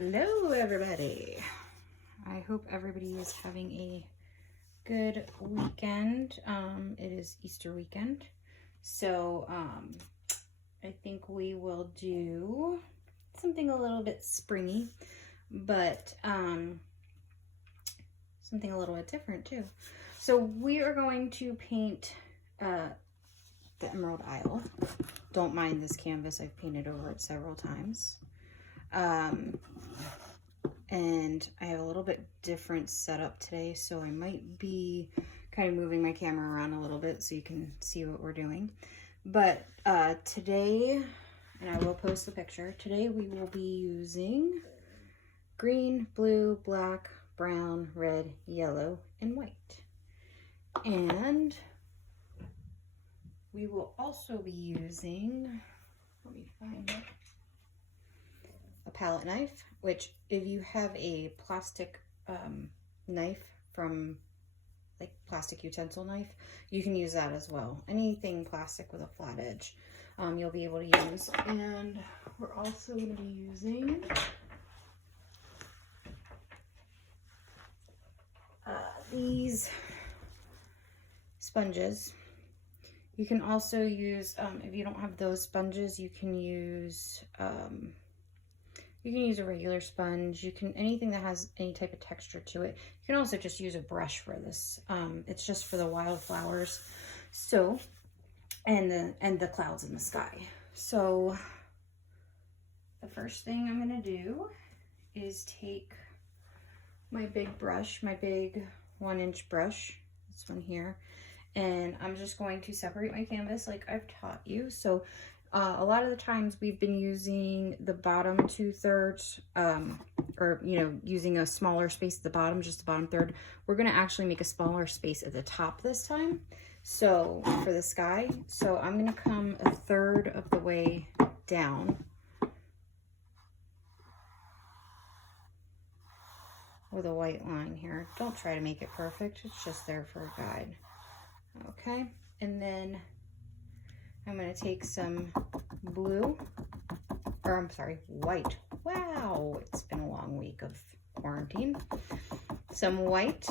Hello everybody. I hope everybody is having a good weekend. It is Easter weekend, so I think we will do something a little bit springy, but something a little bit different too. So we are going to paint the Emerald Isle. Don't mind this canvas, I've painted over it several times. And I have a little bit different setup today, so I might be kind of moving my camera around a little bit so you can see what we're doing. But today, and I will post the picture, today we will be using green, blue, black, brown, red, yellow, and white. And we will also be using, let me find it, a palette knife, which if you have a plastic knife from like plastic utensil knife, you can use that as well. Anything plastic with a flat edge you'll be able to use. And we're also going to be using these sponges. You can also use, if you don't have those sponges, you can use a regular sponge. You can, anything that has any type of texture to it. You can also just use a brush for this. It's just for the wildflowers. So, and the clouds in the sky. So the first thing I'm gonna do is take my big brush, my big 1-inch brush, this one here, and I'm just going to separate my canvas like I've taught you. So a lot of the times we've been using the bottom 2/3, or using a smaller space at the bottom, just the bottom third. We're gonna actually make a smaller space at the top this time. So for the sky, so I'm gonna come 1/3 of the way down with a white line here. Don't try to make it perfect, it's just there for a guide. Okay, and then I'm going to take some blue, or I'm sorry, white. Wow, it's been a long week of quarantine. Some white,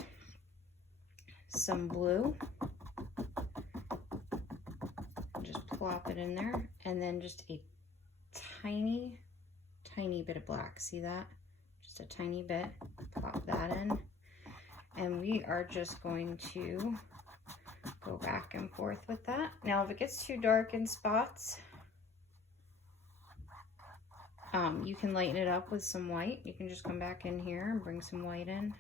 some blue, just plop it in there, and then just a tiny, tiny bit of black. See that? Just a tiny bit. Plop that in, and we are just going to go back and forth with that. Now, if it gets too dark in spots, you can lighten it up with some white. You can just come back in here and bring some white in.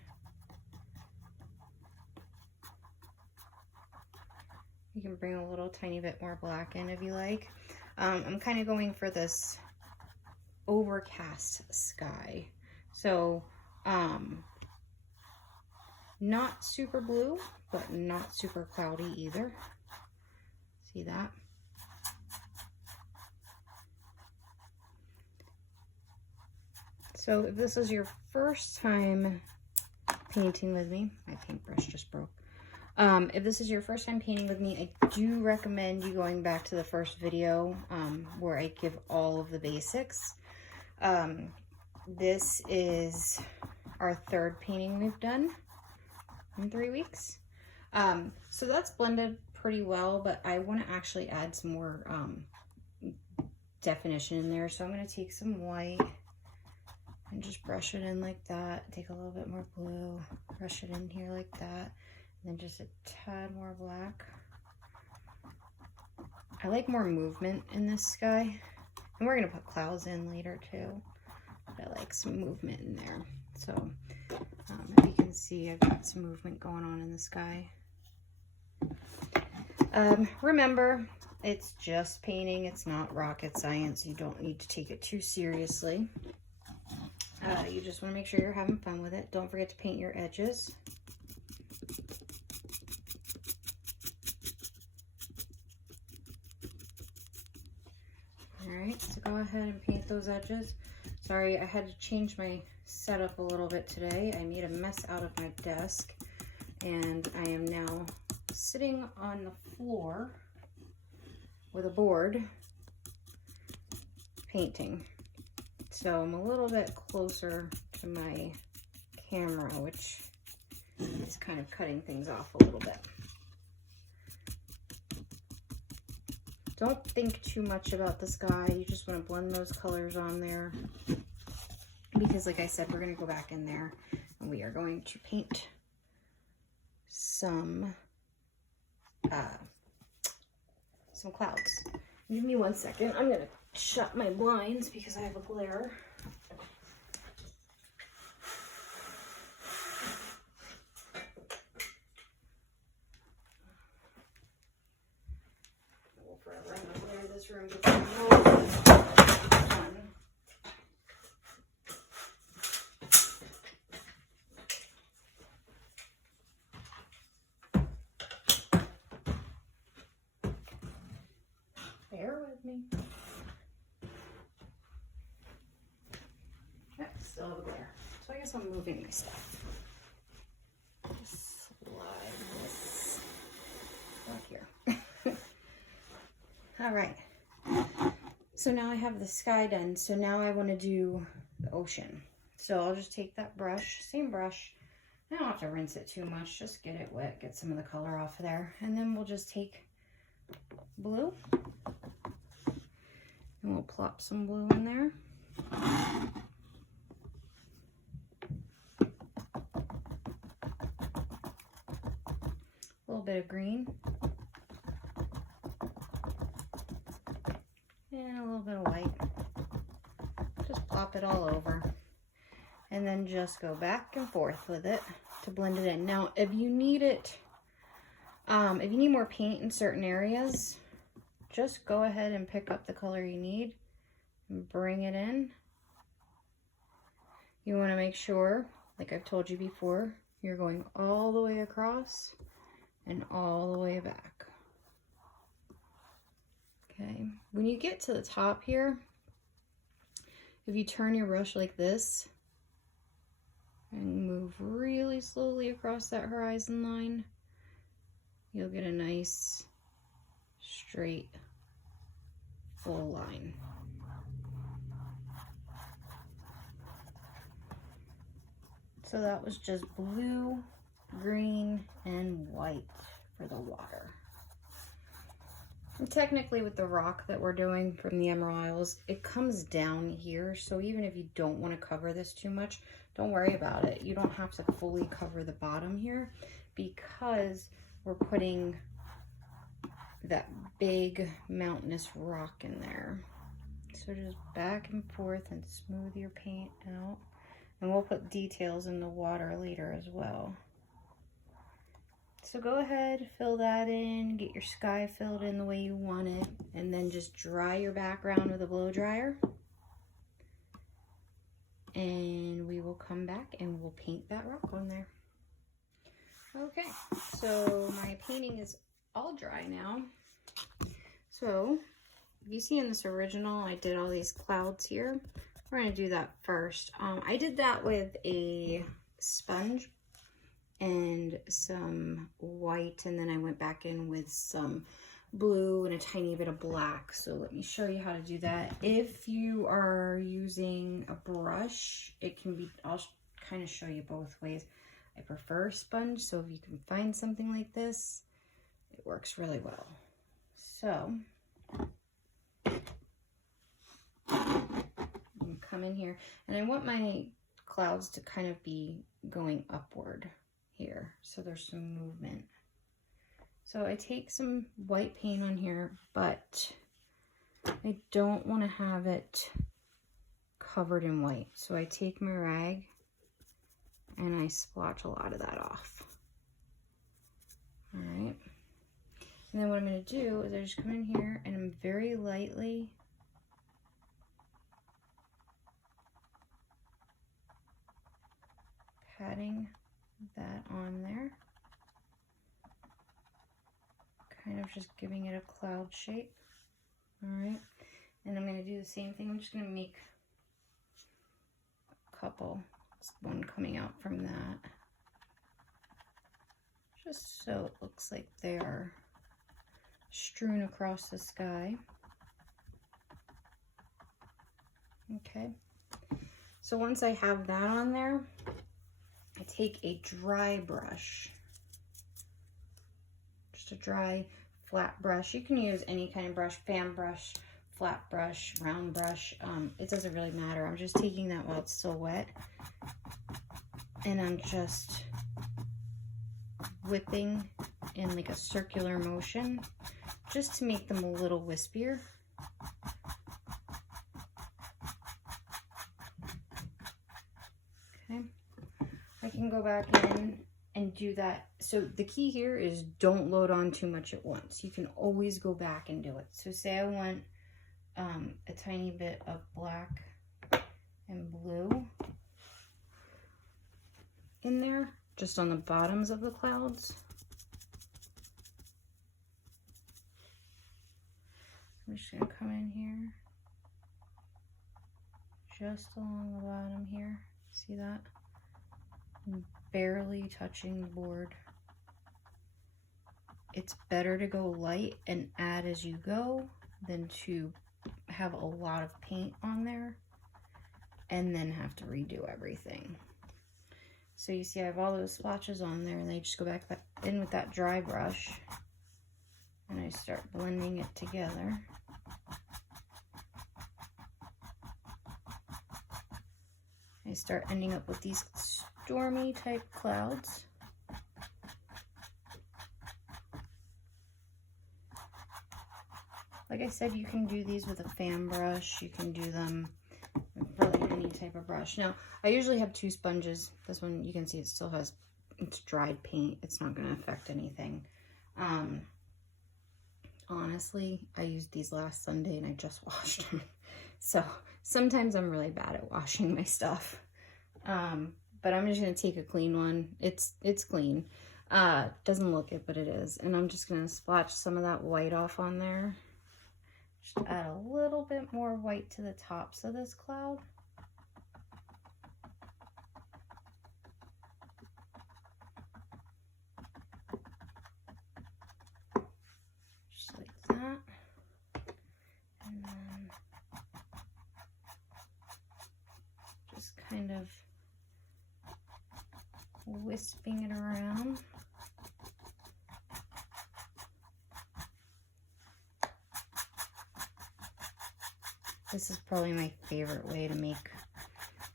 You can bring a little tiny bit more black in if you like. I'm kind of going for this overcast sky. So, not super blue, but not super cloudy either. See that? So if this is your first time painting with me, my paintbrush just broke. If this is your first time painting with me, I do recommend you going back to the first video where I give all of the basics. This is our 3rd painting we've done in 3 weeks. So that's blended pretty well, but I want to actually add some more definition in there. So I'm going to take some white and just brush it in like that. Take a little bit more blue, brush it in here like that, and then just a tad more black. I like more movement in this sky, and we're going to put clouds in later too. But I like some movement in there. So if you can see, I've got some movement going on in the sky. Remember, it's just painting. It's not rocket science. You don't need to take it too seriously. You just want to make sure you're having fun with it. Don't forget to paint your edges. All right, so go ahead and paint those edges. Sorry, I had to change my setup a little bit today. I made a mess out of my desk, and I am now sitting on the floor with a board painting. So I'm a little bit closer to my camera, which is kind of cutting things off a little bit. Don't think too much about the sky. You just want to blend those colors on there. Because like I said, we're going to go back in there and we are going to paint some clouds. Give me 1 second. I'm going to shut my blinds because I have a glare. This room gets fun. Bear with me. Yep, still have a glare. So I guess I'm moving my stuff. Just slide this back here. All right. So now I have the sky done. So now I want to do the ocean. So I'll just take that brush, same brush. I don't have to rinse it too much. Just get it wet, get some of the color off of there. And then we'll just take blue. And we'll plop some blue in there. A little bit of green. And a little bit of white. Just plop it all over. And then just go back and forth with it to blend it in. Now, if you need it, if you need more paint in certain areas, just go ahead and pick up the color you need and bring it in. You want to make sure, like I've told you before, you're going all the way across and all the way back. Okay, when you get to the top here, if you turn your brush like this and move really slowly across that horizon line, you'll get a nice straight full line. So that was just blue, green, and white for the water. And technically with the rock that we're doing from the Emerald Isles, it comes down here. So even if you don't want to cover this too much, don't worry about it. You don't have to fully cover the bottom here because we're putting that big mountainous rock in there. So just back and forth and smooth your paint out. And we'll put details in the water later as well. So go ahead, fill that in, get your sky filled in the way you want it, and then just dry your background with a blow dryer. And we will come back and we'll paint that rock on there. Okay, so my painting is all dry now. So if you see in this original, I did all these clouds here. We're gonna do that first. I did that with a sponge and some white, and then I went back in with some blue and a tiny bit of black. So let me show you how to do that. If you are using a brush, it can be, I'll kind of show you both ways. I prefer sponge, so if you can find something like this, it works really well. So I'm come in here, and I want my clouds to kind of be going upward here, so there's some movement. So I take some white paint on here, but I don't want to have it covered in white. So I take my rag and I splotch a lot of that off. All right. And then what I'm going to do is I just come in here and I'm very lightly patting that on there. Kind of just giving it a cloud shape. All right. And I'm going to do the same thing. I'm just going to make a couple. One coming out from that. Just so it looks like they are strewn across the sky. Okay. So once I have that on there, I take a dry brush, just a dry flat brush. You can use any kind of brush, fan brush, flat brush, round brush. It doesn't really matter. I'm just taking that while it's still wet, and I'm just whipping in like a circular motion just to make them a little wispier. Okay, I can go back in and do that. So the key here is don't load on too much at once. You can always go back and do it. So say I want a tiny bit of black and blue in there, just on the bottoms of the clouds. I'm just gonna come in here, just along the bottom here. See that? I'm barely touching the board. It's better to go light and add as you go than to have a lot of paint on there and then have to redo everything. So you see I have all those splotches on there, and I just go back in with that dry brush and I start blending it together. I start ending up with these stormy type clouds. Like I said, you can do these with a fan brush. You can do them with really any type of brush. Now, I usually have 2 sponges. This one, you can see it still has, it's dried paint. It's not going to affect anything. Honestly, I used these last Sunday and I just washed them. So sometimes I'm really bad at washing my stuff. But I'm just going to take a clean one. It's clean. Doesn't look it, but it is. And I'm just going to splotch some of that white off on there. Just add a little bit more white to the tops of this cloud. Just like that. And then just kind of wisping it around. This is probably my favorite way to make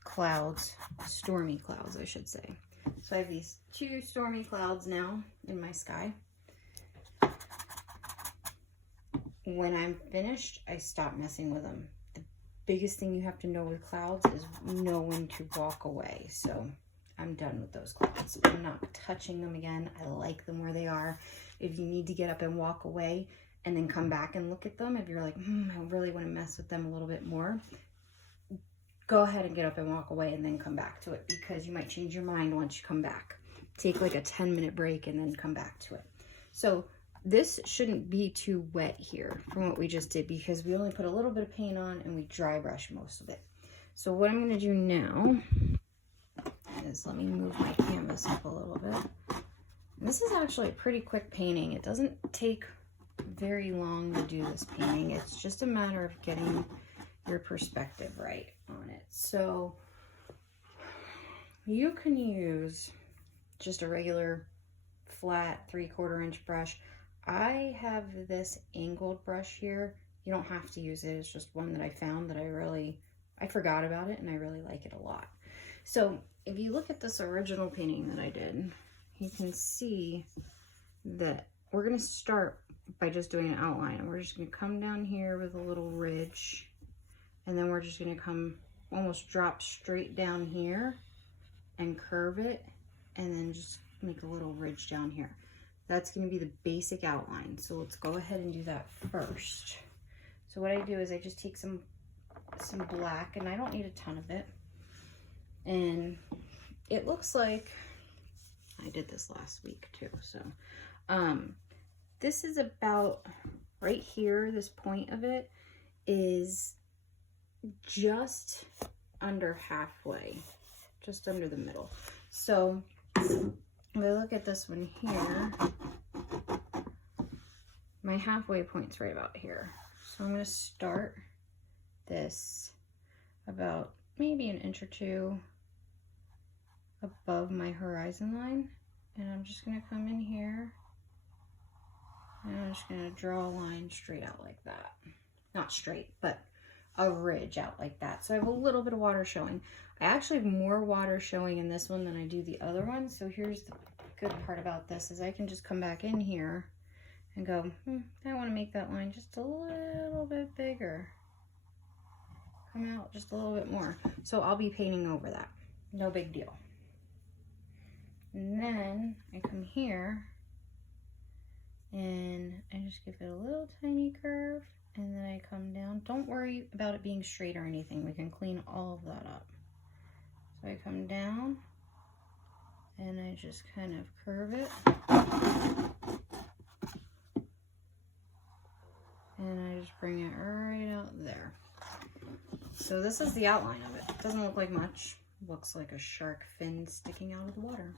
clouds, stormy clouds, I should say. So I have these 2 stormy clouds now in my sky. When I'm finished, I stop messing with them. The biggest thing you have to know with clouds is know when to walk away. So I'm done with those clouds. I'm not touching them again. I like them where they are. If you need to get up and walk away and then come back and look at them, if you're like, I really want to mess with them a little bit more, go ahead and get up and walk away and then come back to it, because you might change your mind once you come back. Take like a 10-minute break and then come back to it. So this shouldn't be too wet here from what we just did, because we only put a little bit of paint on and we dry brush most of it. So what I'm going to do now is, let me move my canvas up a little bit. This is actually a pretty quick painting. It doesn't take very long to do this painting. It's just a matter of getting your perspective right on it. So you can use just a regular flat 3/4 inch brush. I have this angled brush here. You don't have to use it. It's just one that I found that I forgot about it and I really like it a lot. So if you look at this original painting that I did, you can see that we're going to start by just doing an outline. And we're just going to come down here with a little ridge, and then we're just going to come almost drop straight down here and curve it, and then just make a little ridge down here. That's going to be the basic outline. So let's go ahead and do that first. So what I do is I just take some black, and I don't need a ton of it. And it looks like I did this last week too. So this is about right here. This point of it is just under halfway, just under the middle. So if I look at this one here, my halfway point's right about here. So I'm going to start this about maybe an inch or two above my horizon line. And I'm just gonna come in here and I'm just gonna draw a line straight out like that. Not straight, but a ridge out like that. So I have a little bit of water showing. I actually have more water showing in this one than I do the other one. So here's the good part about this is I can just come back in here and go, I want to make that line just a little bit bigger. Come out just a little bit more. So I'll be painting over that. No big deal. And then I come here and I just give it a little tiny curve, and then I come down. Don't worry about it being straight or anything. We can clean all of that up. So I come down and I just kind of curve it. And I just bring it right out there. So this is the outline of it. It doesn't look like much. It looks like a shark fin sticking out of the water.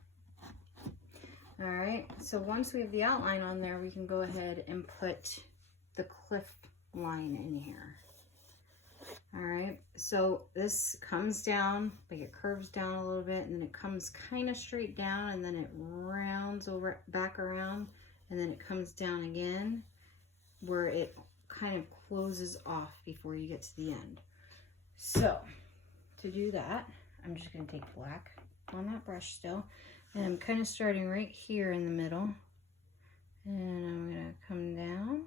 All right, so once we have the outline on there, we can go ahead and put the cliff line in here. All right, so this comes down, like it curves down a little bit, and then it comes kind of straight down, and then it rounds over back around, and then it comes down again, where it kind of closes off before you get to the end. So to do that, I'm just going to take black on that brush still, and I'm kind of starting right here in the middle, and I'm going to come down,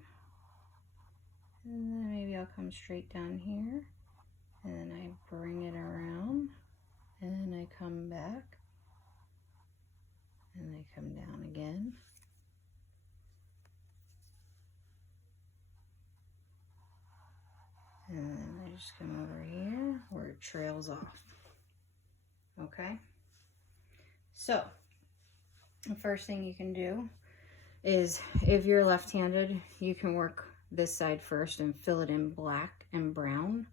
and then maybe I'll come straight down here, and then I bring it around, and then I come back, and I come down again. And then I just come over here where it trails off. Okay? So, the first thing you can do is, if you're left-handed, you can work this side first and fill it in black and brown.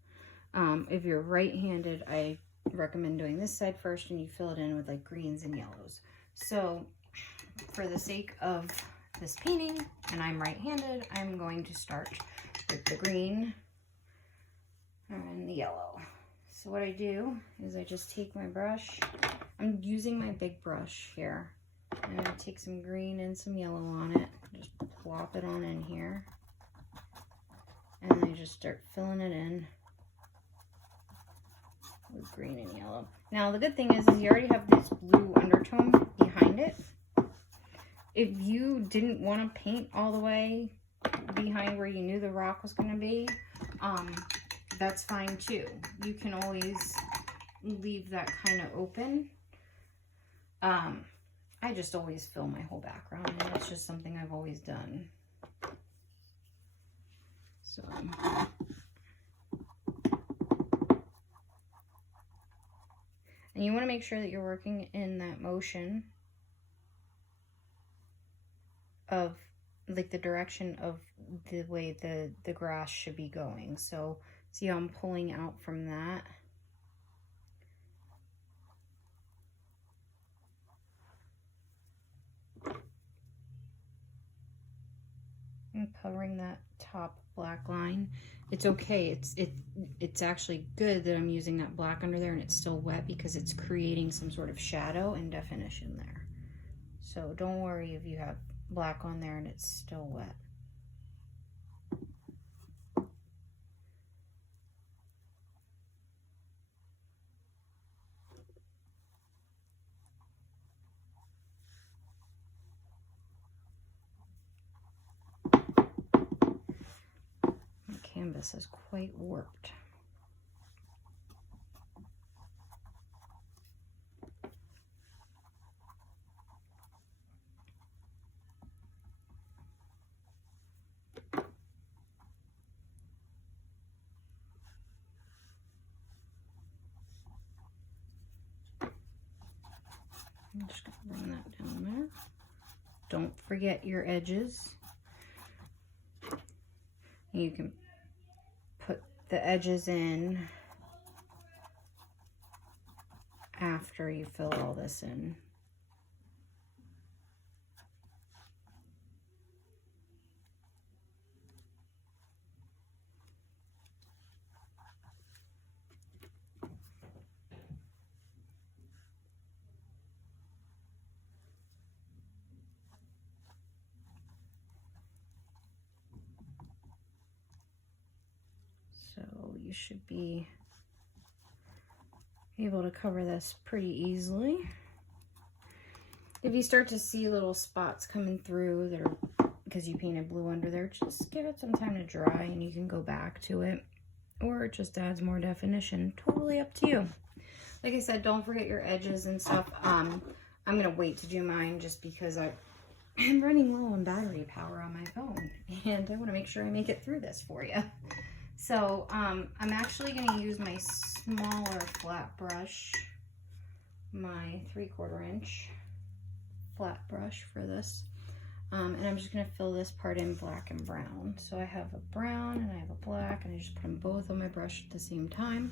If you're right-handed, I recommend doing this side first and you fill it in with like greens and yellows. So, for the sake of this painting, and I'm right-handed, I'm going to start with the green and the yellow. So what I do is I just take my brush. I'm using my big brush here. I'm going to take some green and some yellow on it. Just plop it on in here. And then I just start filling it in with green and yellow. Now the good thing is you already have this blue undertone behind it. If you didn't want to paint all the way behind where you knew the rock was going to be, that's fine too. You can always leave that kind of open. I just always fill my whole background, and that's just something I've always done. So, and you want to make sure that you're working in that motion of like the direction of the way the grass should be going. So see how I'm pulling out from that? I'm covering that top black line. It's okay. It's actually good that I'm using that black under there and it's still wet, because it's creating some sort of shadow and definition there. So don't worry if you have black on there and it's still wet. Canvas is quite warped. I'm just going to bring that down there. Don't forget your edges. You can put the edges in after you fill all this in. So you should be able to cover this pretty easily. If you start to see little spots coming through that are because you painted blue under there, just give it some time to dry and you can go back to it, or it just adds more definition. Totally up to you. Like I said, don't forget your edges and stuff. I'm gonna wait to do mine just because I'm running low on battery power on my phone and I want to make sure I make it through this for you. So I'm actually going to use my smaller flat brush, my 3/4 inch flat brush for this. And I'm just going to fill this part in black and brown. So I have a brown and I have a black, and I just put them both on my brush at the same time.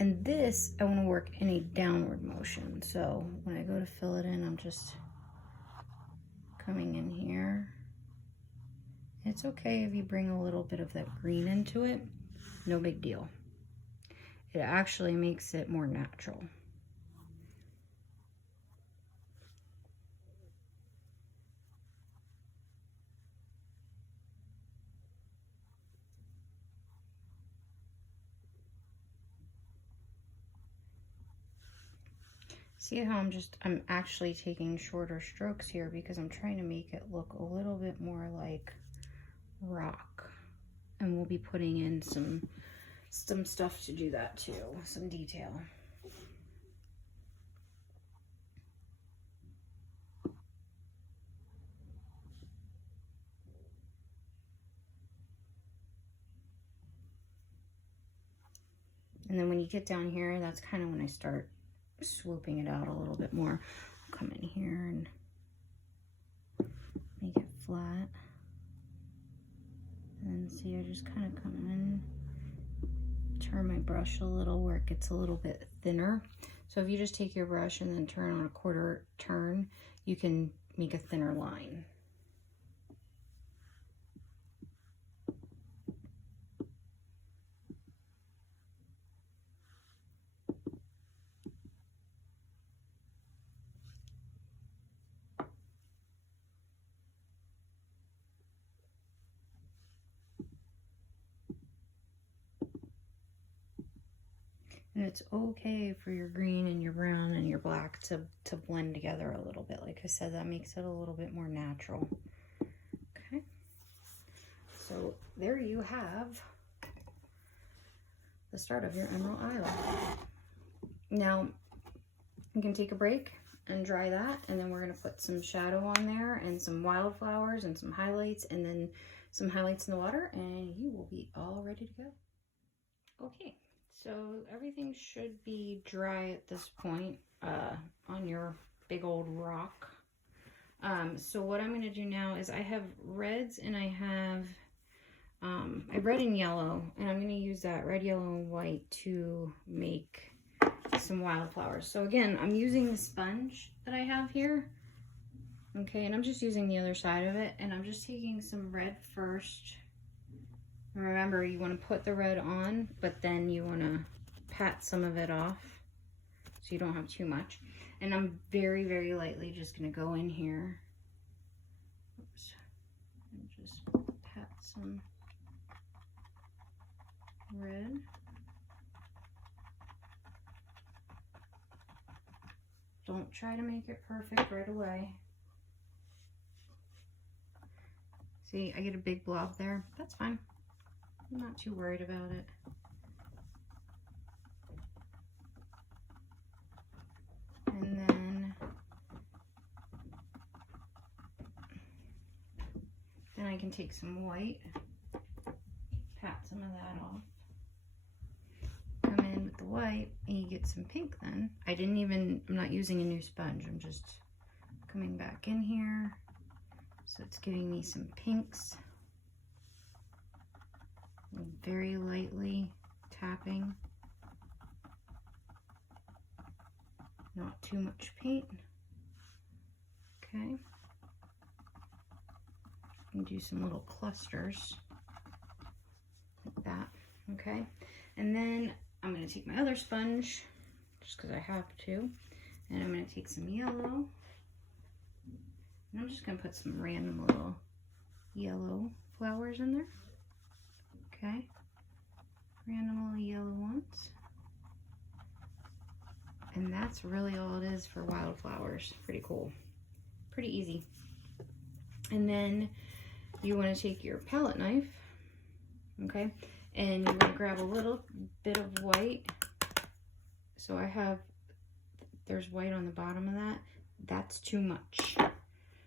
And this, I want to work in a downward motion. So when I go to fill it in, I'm just coming in here. It's okay if you bring a little bit of that green into it, no big deal. It actually makes it more natural. See how I'm actually taking shorter strokes here because I'm trying to make it look a little bit more like rock. And we'll be putting in some stuff to do that too, some detail. And then when you get down here, that's kind of when I start swooping it out a little bit more. I'll come in here and make it flat. And see, I just kind of come in, turn my brush a little where it gets a little bit thinner. So if you just take your brush and then turn on a 1/4 turn, you can make a thinner line. And it's okay for your green and your brown and your black to blend together a little bit. Like I said, that makes it a little bit more natural. Okay. So there you have the start of your emerald island. Now you can take a break and dry that, and then we're going to put some shadow on there and some wildflowers and some highlights, and then some highlights in the water, and you will be all ready to go. Okay. So everything should be dry at this point on your big old rock. So what I'm going to do now is I have reds and I have red and yellow, and I'm going to use that red, yellow, and white to make some wildflowers. So again, I'm using the sponge that I have here. Okay, and I'm just using the other side of it, and I'm just taking some red first. Remember, you want to put the red on, but then you want to pat some of it off so you don't have too much. And I'm very, very lightly just going to go in here. Oops. And just pat some red. Don't try to make it perfect right away. See, I get a big blob there. That's fine. I'm not too worried about it. And then I can take some white, pat some of that off, come in with the white, and you get some pink then. I'm not using a new sponge, I'm just coming back in here. So it's giving me some pinks. Very lightly tapping, not too much paint. Okay, and do some little clusters like that. Okay, and then I'm going to take my other sponge just because I have to, and I'm going to take some yellow, and I'm just going to put some random little yellow flowers in there. Okay, randomly yellow ones. And that's really all it is for wildflowers. Pretty cool. Pretty easy. And then you want to take your palette knife, okay, and you're going to grab a little bit of white. So there's white on the bottom of that. That's too much.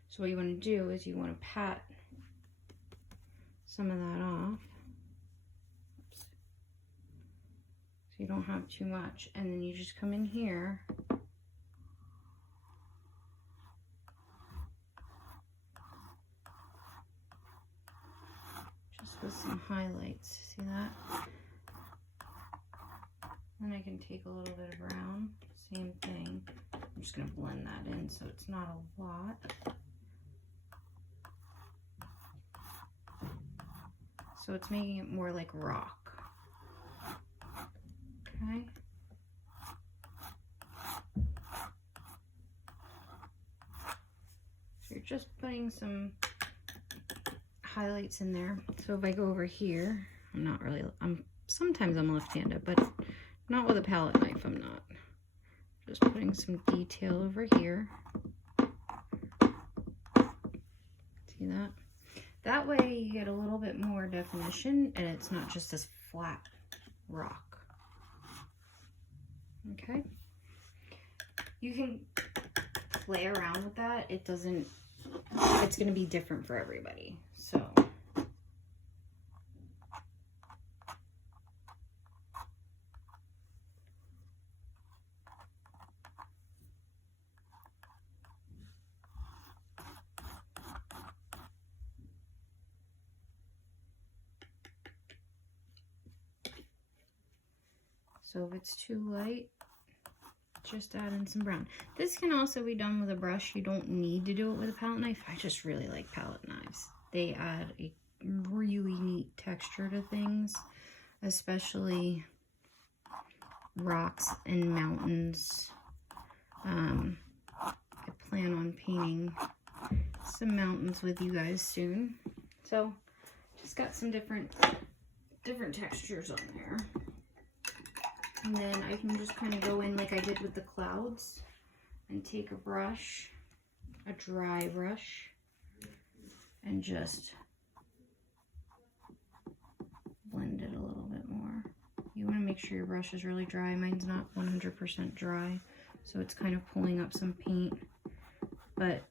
So what you want to do is you want to pat some of that off. Oops. So you don't have too much. And then you just come in here. Just with some highlights. See that? Then I can take a little bit of brown. Same thing. I'm just going to blend that in so it's not a lot. So it's making it more like rock. Okay. So you're just putting some highlights in there. So if I go over here, sometimes I'm left-handed, but not with a palette knife, I'm not. Just putting some detail over here. See that? That way you get a little bit more definition and it's not just this flat rock. Okay? You can play around with that. It's going to be different for everybody. So if it's too light, just add in some brown. This can also be done with a brush. You don't need to do it with a palette knife. I just really like palette knives. They add a really neat texture to things, especially rocks and mountains. I plan on painting some mountains with you guys soon. So just got some different textures on there. And then I can just kind of go in like I did with the clouds and take a brush, a dry brush, and just blend it a little bit more. You want to make sure your brush is really dry. Mine's not 100% dry, so it's kind of pulling up some paint, but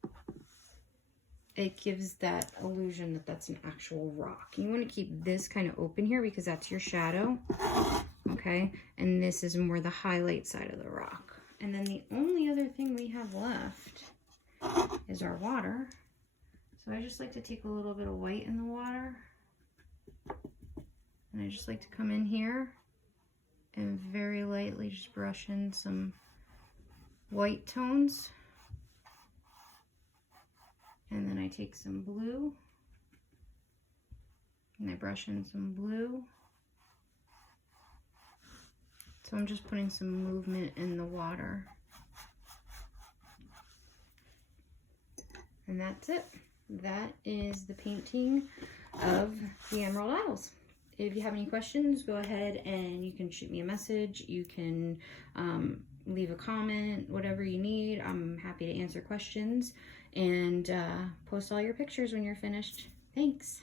it gives that illusion that that's an actual rock. You want to keep this kind of open here because that's your shadow. Okay, and this is more the highlight side of the rock. And then the only other thing we have left is our water. So I just like to take a little bit of white in the water. And I just like to come in here and very lightly just brush in some white tones. And then I take some blue and I brush in some blue. So I'm just putting some movement in the water. And that's it. That is the painting of the Emerald Isles. If you have any questions, go ahead and you can shoot me a message. You can leave a comment, whatever you need. I'm happy to answer questions. And post all your pictures when you're finished. Thanks.